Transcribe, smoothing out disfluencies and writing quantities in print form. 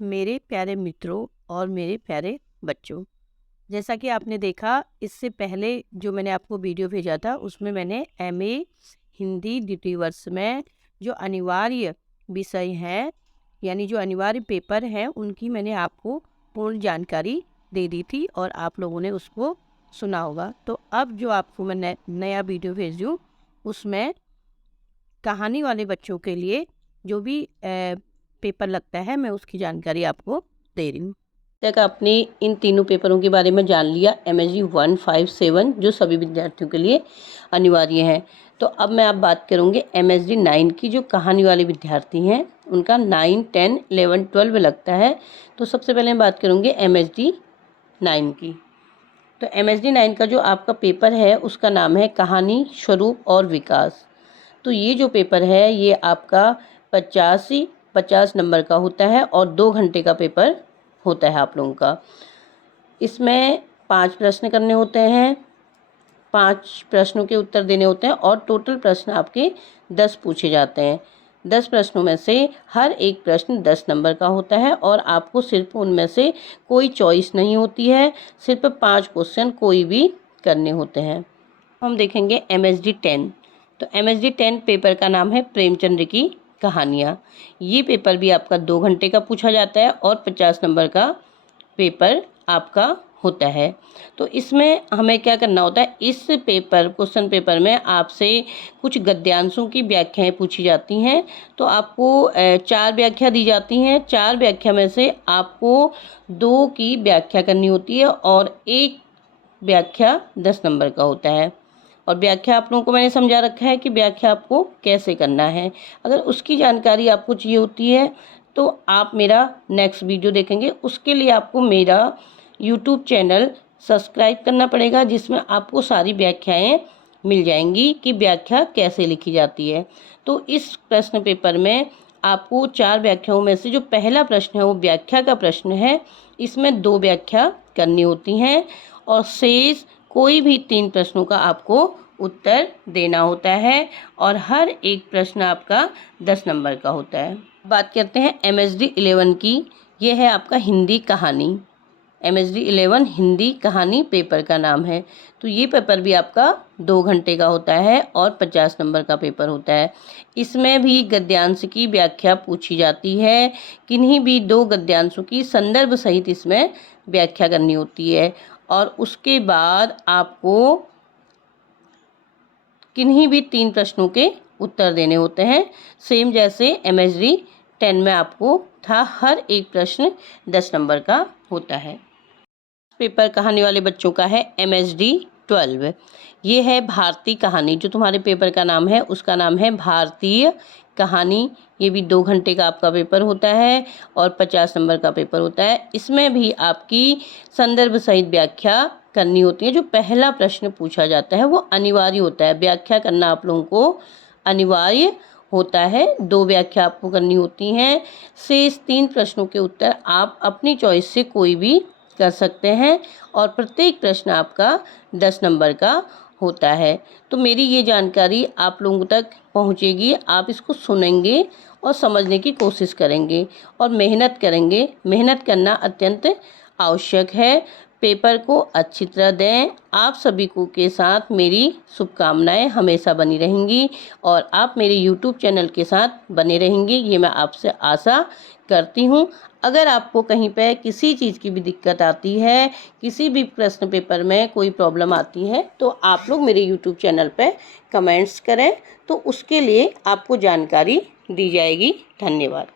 मेरे प्यारे मित्रों और मेरे प्यारे बच्चों, जैसा कि आपने देखा इससे पहले जो मैंने आपको वीडियो भेजा था उसमें मैंने एमए हिंदी द्वितीय वर्ष में जो अनिवार्य विषय हैं यानी जो अनिवार्य पेपर हैं उनकी मैंने आपको पूर्ण जानकारी दे दी थी और आप लोगों ने उसको सुना होगा। तो अब जो आपको मैं नया वीडियो भेज दूँ उसमें कहानी वाले बच्चों के लिए जो भी पेपर लगता है मैं उसकी जानकारी आपको दे रही हूँ। तक आपने इन तीनों पेपरों के बारे में जान लिया, MSD 157 जो सभी विद्यार्थियों के लिए अनिवार्य है। तो अब मैं आप बात करूँगी MSD 9 की, जो कहानी वाले विद्यार्थी हैं उनका 9, 10, 11, 12 लगता है। तो सबसे पहले मैं बात करूँगी MSD 9 की। तो MSD 9 का जो आपका पेपर है उसका नाम है कहानी, स्वरूप और विकास। तो ये जो पेपर है ये आपका 50 नंबर का होता है और 2 घंटे का पेपर होता है आप लोगों का। इसमें 5 प्रश्न करने होते हैं, 5 प्रश्नों के उत्तर देने होते हैं और टोटल प्रश्न आपके 10 पूछे जाते हैं। 10 प्रश्नों में से हर एक प्रश्न 10 नंबर का होता है और आपको सिर्फ उनमें से कोई चॉइस नहीं होती है, सिर्फ 5 क्वेश्चन कोई भी करने होते हैं। हम देखेंगे MSD 10। तो MSD 10 पेपर का नाम है प्रेमचंद्र की कहानियाँ। ये पेपर भी आपका 2 घंटे का पूछा जाता है और 50 नंबर का पेपर आपका होता है। तो इसमें हमें क्या करना होता है, इस क्वेश्चन पेपर में आपसे कुछ गद्यांशों की व्याख्याएं पूछी जाती हैं। तो आपको 4 व्याख्या दी जाती हैं। 4 व्याख्या में से आपको 2 की व्याख्या करनी होती है और 1 व्याख्या 10 नंबर का होता है। और व्याख्या आप लोगों को मैंने समझा रखा है कि व्याख्या आपको कैसे करना है। अगर उसकी जानकारी आपको चाहिए होती है तो आप मेरा नेक्स्ट वीडियो देखेंगे। उसके लिए आपको मेरा यूट्यूब चैनल सब्सक्राइब करना पड़ेगा, जिसमें आपको सारी व्याख्याएं मिल जाएंगी कि व्याख्या कैसे लिखी जाती है। तो इस प्रश्न पेपर में आपको 4 व्याख्याओं में से जो पहला प्रश्न है वो व्याख्या का प्रश्न है। इसमें 2 व्याख्या करनी होती हैं और शेष कोई भी 3 प्रश्नों का आपको उत्तर देना होता है और हर एक प्रश्न आपका 10 नंबर का होता है। बात करते हैं MSD 11 की। यह है आपका हिंदी कहानी। MSD 11 हिंदी कहानी पेपर का नाम है। तो ये पेपर भी आपका 2 घंटे का होता है और 50 नंबर का पेपर होता है। इसमें भी गद्यांश की व्याख्या पूछी जाती है। किन्हीं भी 2 गद्यांशों की संदर्भ सहित इसमें व्याख्या करनी होती है और उसके बाद आपको किन्हीं भी 3 प्रश्नों के उत्तर देने होते हैं। सेम जैसे MSD 10 में आपको था, हर एक प्रश्न 10 नंबर का होता है। पेपर कहानी वाले बच्चों का है MSD 12। ये है भारतीय कहानी। जो तुम्हारे पेपर का नाम है उसका नाम है भारतीय कहानी। ये भी 2 घंटे का आपका पेपर होता है और 50 नंबर का पेपर होता है। इसमें भी आपकी संदर्भ सहित व्याख्या करनी होती है। जो पहला प्रश्न पूछा जाता है वो अनिवार्य होता है, व्याख्या करना आप लोगों को अनिवार्य होता है। 2 व्याख्या आपको करनी होती हैं। शेष 3 प्रश्नों के उत्तर आप अपनी चॉइस से कोई भी कर सकते हैं और प्रत्येक प्रश्न आपका 10 नंबर का होता है। तो मेरी ये जानकारी आप लोगों तक पहुंचेगी, आप इसको सुनेंगे और समझने की कोशिश करेंगे और मेहनत करेंगे। मेहनत करना अत्यंत आवश्यक है। पेपर को अच्छी तरह दें। आप सभी को के साथ मेरी शुभकामनाएं हमेशा बनी रहेंगी और आप मेरे यूट्यूब चैनल के साथ बने रहेंगे, ये मैं आपसे आशा करती हूँ। अगर आपको कहीं पे किसी चीज़ की भी दिक्कत आती है, किसी भी प्रश्न पेपर में कोई प्रॉब्लम आती है, तो आप लोग मेरे यूट्यूब चैनल पे कमेंट्स करें, तो उसके लिए आपको जानकारी दी जाएगी। धन्यवाद।